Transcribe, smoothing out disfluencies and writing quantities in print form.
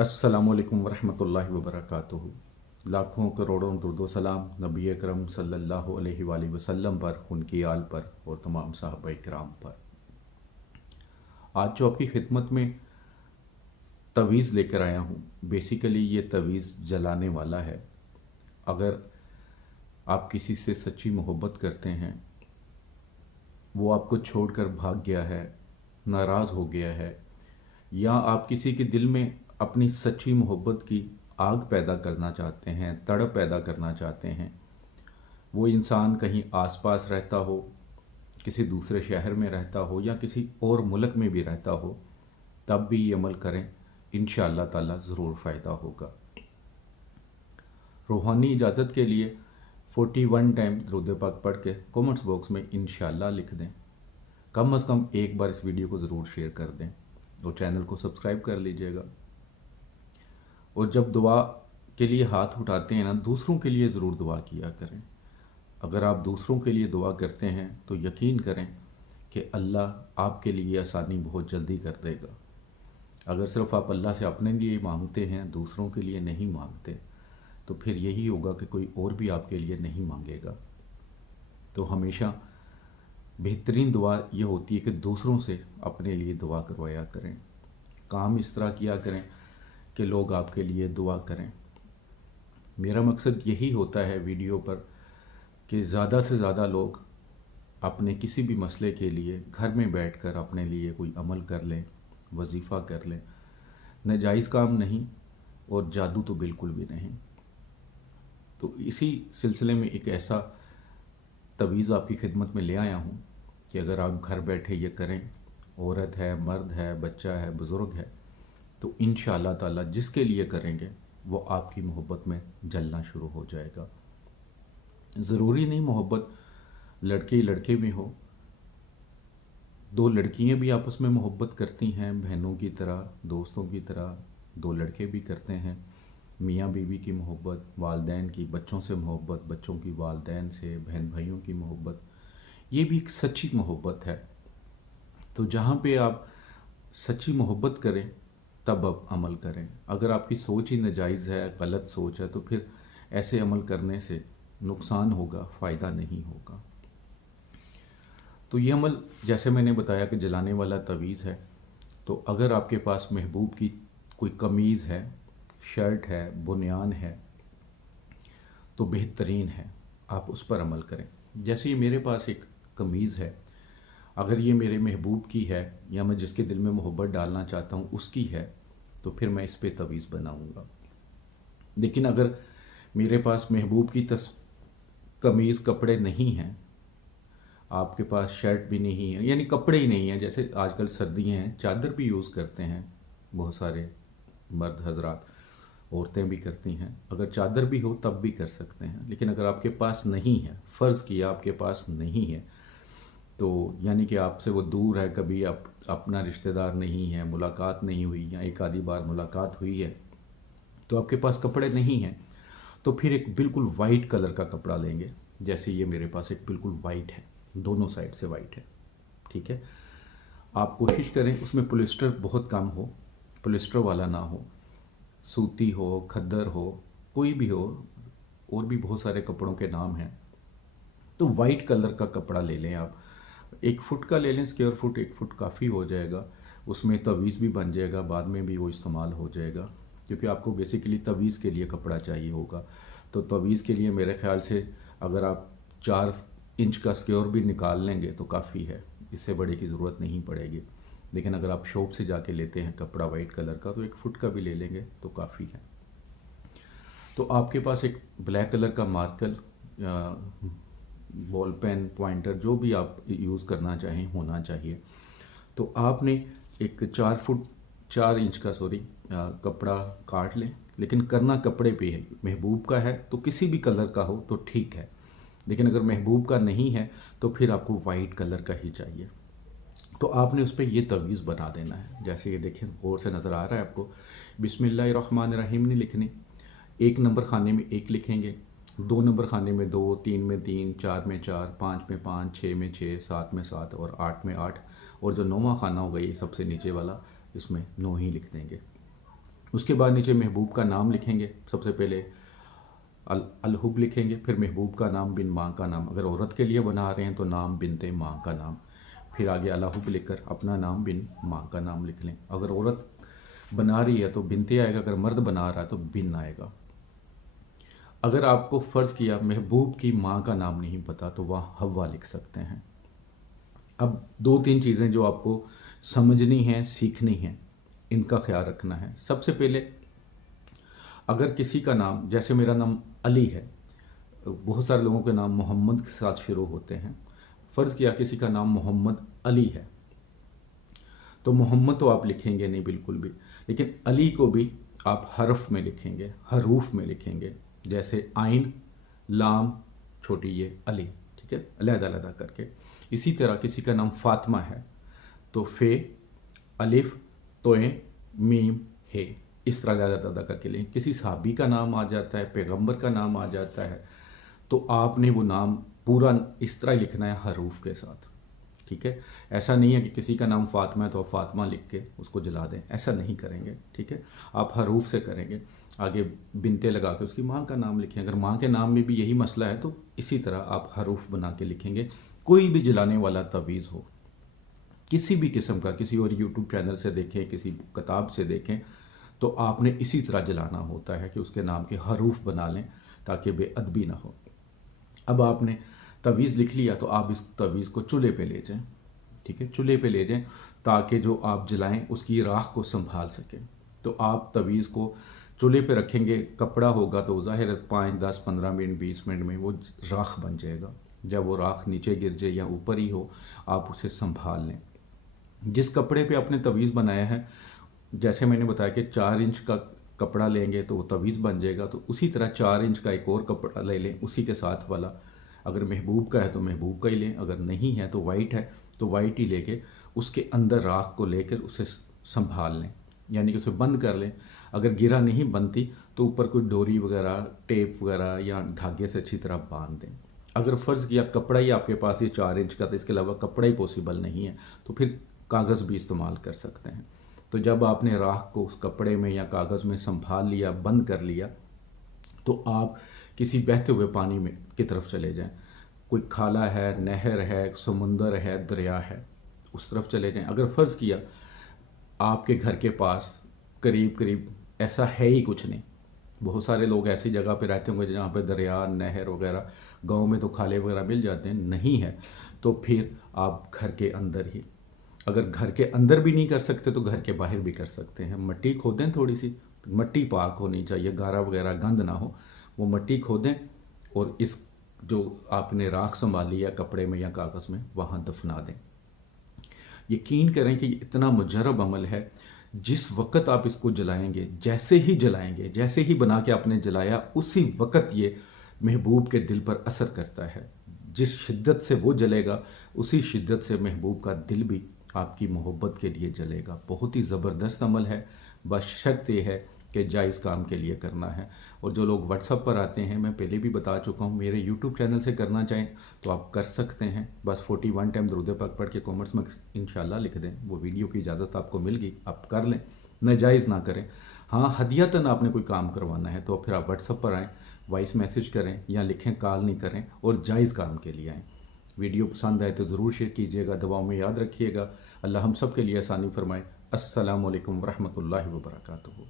अस्सलामुअलैकुम वरहमतुल्लाहि वबरकातुहू। लाखों करोड़ों दुर्दो सलाम नबी अकरम सल्लल्लाहु अलैहि वसल्लम पर, उनकी आल पर और तमाम सहाबा इकराम पर। आज जो आपकी खिदमत में तवीज़ लेकर आया हूँ, बेसिकली ये तवीज़ जलाने वाला है। अगर आप किसी से सच्ची मोहब्बत करते हैं, वो आपको छोड़कर भाग गया है, नाराज़ हो गया है, या आप किसी के दिल में अपनी सच्ची मोहब्बत की आग पैदा करना चाहते हैं, तड़प पैदा करना चाहते हैं, वो इंसान कहीं आसपास रहता हो, किसी दूसरे शहर में रहता हो या किसी और मुल्क में भी रहता हो, तब भी ये अमल करें, इंशाअल्लाह ताला ज़रूर फ़ायदा होगा। रूहानी इजाज़त के लिए 41 टाइम दुरूद पाक पढ़ के कमेंट्स बॉक्स में इंशाअल्लाह लिख दें। कम अज़ कम एक बार इस वीडियो को ज़रूर शेयर कर दें और चैनल को सब्सक्राइब कर लीजिएगा। और जब दुआ के लिए हाथ उठाते हैं ना, दूसरों के लिए ज़रूर दुआ किया करें। अगर आप दूसरों के लिए दुआ करते हैं तो यकीन करें कि अल्लाह आपके लिए आसानी बहुत जल्दी कर देगा। अगर सिर्फ आप अल्लाह से अपने लिए मांगते हैं, दूसरों के लिए नहीं मांगते, तो फिर यही होगा कि कोई और भी आपके लिए नहीं मांगेगा। तो हमेशा बेहतरीन दुआ ये होती है कि दूसरों से अपने लिए दुआ करवाया करें। काम इस तरह किया करें कि लोग आपके लिए दुआ करें। मेरा मकसद यही होता है वीडियो पर कि ज़्यादा से ज़्यादा लोग अपने किसी भी मसले के लिए घर में बैठकर अपने लिए कोई अमल कर लें, वजीफ़ा कर लें। नाजायज़ काम नहीं और जादू तो बिल्कुल भी नहीं। तो इसी सिलसिले में एक ऐसा तवीज़ आपकी खिदमत में ले आया हूँ कि अगर आप घर बैठे ये करें, औरत है, मर्द है, बच्चा है, बुज़ुर्ग है, तो इंशाअल्लाह ताला जिसके लिए करेंगे वो आपकी मोहब्बत में जलना शुरू हो जाएगा। ज़रूरी नहीं मोहब्बत लड़के लड़के में हो, दो लड़कियां भी आपस में मोहब्बत करती हैं, बहनों की तरह, दोस्तों की तरह। दो लड़के भी करते हैं, मियाँ बीवी की मोहब्बत, वालदैन की बच्चों से मोहब्बत, बच्चों की वालदैन से, बहन भाइयों की मोहब्बत, ये भी एक सच्ची मोहब्बत है। तो जहाँ पे आप सच्ची मोहब्बत करें तब आप अमल करें। अगर आपकी सोच ही नाजायज़ है, गलत सोच है, तो फिर ऐसे अमल करने से नुकसान होगा, फ़ायदा नहीं होगा। तो ये अमल जैसे मैंने बताया कि जलाने वाला तवीज़ है। तो अगर आपके पास महबूब की कोई कमीज़ है, शर्ट है, बुनियान है, तो बेहतरीन है, आप उस पर अमल करें। जैसे ये मेरे पास एक कमीज़ है, अगर ये मेरे महबूब की है या मैं जिसके दिल में मोहब्बत डालना चाहता हूँ उसकी है, तो फिर मैं इस पर तवीज़ बनाऊँगा। लेकिन अगर मेरे पास महबूब की कमीज़ कपड़े नहीं हैं, आपके पास शर्ट भी नहीं है, यानी कपड़े ही नहीं हैं, जैसे आजकल सर्दियाँ हैं, चादर भी यूज़ करते हैं बहुत सारे मर्द हजरात, औरतें भी करती हैं। अगर चादर भी हो तब भी कर सकते हैं। लेकिन अगर आपके पास नहीं है, फ़र्ज़ किया आपके पास नहीं है, तो यानी कि आपसे वो दूर है, कभी आप अपना रिश्तेदार नहीं है, मुलाकात नहीं हुई या एक आधी बार मुलाकात हुई है, तो आपके पास कपड़े नहीं हैं, तो फिर एक बिल्कुल वाइट कलर का कपड़ा लेंगे। जैसे ये मेरे पास एक बिल्कुल वाइट है, दोनों साइड से वाइट है, ठीक है। आप कोशिश करें उसमें पॉलिस्टर बहुत कम हो, पॉलिस्टर वाला ना हो, सूती हो, खद्दर हो, कोई भी हो, और भी बहुत सारे कपड़ों के नाम हैं। तो वाइट कलर का कपड़ा ले लें आप, 1 फुट का ले लें, स्क्वायर फुट, 1 फुट काफ़ी हो जाएगा। उसमें तवीज़ भी बन जाएगा, बाद में भी वो इस्तेमाल हो जाएगा, क्योंकि आपको बेसिकली तवीज़ के लिए कपड़ा चाहिए होगा। तो तवीज़ के लिए मेरे ख्याल से अगर आप 4 इंच का स्क्वायर भी निकाल लेंगे तो काफ़ी है, इससे बड़े की ज़रूरत नहीं पड़ेगी। लेकिन अगर आप शॉप से जाके लेते हैं कपड़ा वाइट कलर का, तो 1 फुट का भी ले लेंगे तो काफ़ी है। तो आपके पास एक ब्लैक कलर का मार्कर, बॉल पेन, पॉइंटर, जो भी आप यूज़ करना चाहें होना चाहिए। तो आपने एक 4 इंच का कपड़ा काट लें, लेकिन करना कपड़े पे है। महबूब का है तो किसी भी कलर का हो तो ठीक है, लेकिन अगर महबूब का नहीं है तो फिर आपको वाइट कलर का ही चाहिए। तो आपने उस पर ये तवीज़ बना देना है। जैसे ये देखें, गौर से नज़र आ रहा है आपको, बिस्मिल्लाहिर्रहमानिर्रहीम नहीं लिखनी, 1 नंबर खाने में 1 लिखेंगे, 2 नंबर खाने में 2, 3 में 3, 4 में 4, 5 में 5, 6 में 6, 7 में 7 और 8 में 8। और जो 9वां खाना होगा ये सबसे नीचे वाला, इसमें 9 ही लिख देंगे। उसके बाद नीचे महबूब का नाम लिखेंगे। सबसे पहले अलहुब लिखेंगे, फिर महबूब का नाम बिन माँ का नाम। अगर औरत के लिए बना रहे हैं तो नाम बिनते माँ का नाम, फिर आगे अलहुब लिखकर अपना नाम बिन माँ का नाम लिख लें। अगर औरत बना रही है तो बिनते आएगा, अगर मर्द बना रहा है तो बिन आएगा। अगर आपको फ़र्ज़ किया महबूब की माँ का नाम नहीं पता तो वह हवा लिख सकते हैं। अब 2-3 चीज़ें जो आपको समझनी हैं, सीखनी हैं, इनका ख्याल रखना है। सबसे पहले अगर किसी का नाम, जैसे मेरा नाम अली है, बहुत सारे लोगों के नाम मोहम्मद के साथ शुरू होते हैं। फ़र्ज़ किया किसी का नाम मोहम्मद अली है, तो मोहम्मद तो आप लिखेंगे नहीं बिल्कुल भी, लेकिन अली को भी आप हरफ में लिखेंगे, हरूफ में लिखेंगे। जैसे आइन, लाम, छोटी ये अली, ठीक है, अलग-अलग करके। इसी तरह किसी का नाम फ़ातिमा है तो फ़े, अलिफ, तोए, मीम, हे, इस तरह अलग-अलग करके लें। किसी सहाबी का नाम आ जाता है, पैगंबर का नाम आ जाता है, तो आपने वो नाम पूरा इस तरह लिखना है हरूफ के साथ, ठीक है। ऐसा नहीं है कि किसी का नाम फ़ातिमा है तो आप फ़ातिमा लिख के उसको जला दें, ऐसा नहीं करेंगे, ठीक है। आप हरूफ से करेंगे, आगे बिनते लगा के उसकी माँ का नाम लिखें। अगर माँ के नाम में भी यही मसला है तो इसी तरह आप हरूफ बना के लिखेंगे। कोई भी जलाने वाला तवीज़ हो, किसी भी किस्म का, किसी और यूट्यूब चैनल से देखें, किसी किताब से देखें, तो आपने इसी तरह जलाना होता है कि उसके नाम के हरूफ बना लें ताकि बेअदबी ना हो। अब आपने तवीज़ लिख लिया तो आप इस तवीज़ को चूल्हे पे ले जाएं, ठीक है, चूल्हे पे ले जाएं ताकि जो आप जलाएं उसकी राख को संभाल सकें। तो आप तवीज़ को चूल्हे पे रखेंगे, कपड़ा होगा तो ज़ाहिर है 5, 10, 15 मिनट, 20 मिनट में वो राख बन जाएगा। जब वो राख नीचे गिर जाए या ऊपर ही हो, आप उसे संभाल लें। जिस कपड़े पे आपने तवीज़ बनाया है, जैसे मैंने बताया कि 4 इंच का कपड़ा लेंगे तो वो तवीज़ बन जाएगा, तो उसी तरह 4 इंच का एक और कपड़ा ले लें उसी के साथ वाला। अगर महबूब का है तो महबूब का ही लें, अगर नहीं है तो वाइट है तो वाइट ही लेके उसके अंदर राख को लेकर उसे संभाल लें, यानी कि उसे बंद कर लें। अगर गिरा नहीं बनती तो ऊपर कोई डोरी वगैरह, टेप वगैरह या धागे से अच्छी तरह बांध दें। अगर फ़र्ज़ किया कपड़ा ही आपके पास ये 4 इंच का, तो इसके अलावा कपड़ा ही पॉसिबल नहीं है, तो फिर कागज़ भी इस्तेमाल कर सकते हैं। तो जब आपने राख को उस कपड़े में या कागज़ में संभाल लिया, बंद कर लिया, तो आप किसी बहते हुए पानी में की तरफ चले जाएं। कोई खाला है, नहर है, समुंदर है, दरिया है, उस तरफ चले जाएं। अगर फ़र्ज़ किया आपके घर के पास करीब करीब ऐसा है ही कुछ नहीं, बहुत सारे लोग ऐसी जगह पे रहते होंगे जहाँ पे दरिया, नहर वगैरह, गांव में तो खाले वगैरह मिल जाते हैं, नहीं है तो फिर आप घर के अंदर ही, अगर घर के अंदर भी नहीं कर सकते तो घर के बाहर भी कर सकते हैं। मट्टी खोदें, थोड़ी सी मट्टी पाक होनी चाहिए, गारा वगैरह गंद ना हो, वो मट्टी खोदें और इस जो आपने राख संभाली है कपड़े में या कागज़ में, वहाँ दफना दें। यकीन करें कि इतना मुजरब अमल है, जिस वक़्त आप इसको जलाएंगे, जैसे ही जलाएंगे, जैसे ही बना के आपने जलाया, उसी वक़्त ये महबूब के दिल पर असर करता है। जिस शिद्दत से वो जलेगा, उसी शिद्दत से महबूब का दिल भी आपकी मोहब्बत के लिए जलेगा। बहुत ही ज़बरदस्त अमल है, बस शर्त ये है कि जायज़ काम के लिए करना है। और जो लोग व्हाट्सएप पर आते हैं, मैं पहले भी बता चुका हूँ, मेरे यूट्यूब चैनल से करना चाहें तो आप कर सकते हैं। बस 41 टाइम दुरूद पाक पढ़ के कमेंट्स में इंशाल्लाह लिख दें, वो वीडियो की इजाज़त आपको मिल गई, आप कर लें, नाजायज़ ना करें। हाँ, हदियतन आपने कोई काम करवाना है तो फिर आप व्हाट्सएप पर आएँ, वॉइस मैसेज करें या लिखें, कॉल नहीं करें, और जायज़ काम के लिए आएँ। वीडियो पसंद आए तो ज़रूर शेयर कीजिएगा, दुआओं में याद रखिएगा। अल्लाह हम सब के लिए आसानी फरमाए। अस्सलामु अलैकुम वरहमतुल्लाहि वबरकातुहू।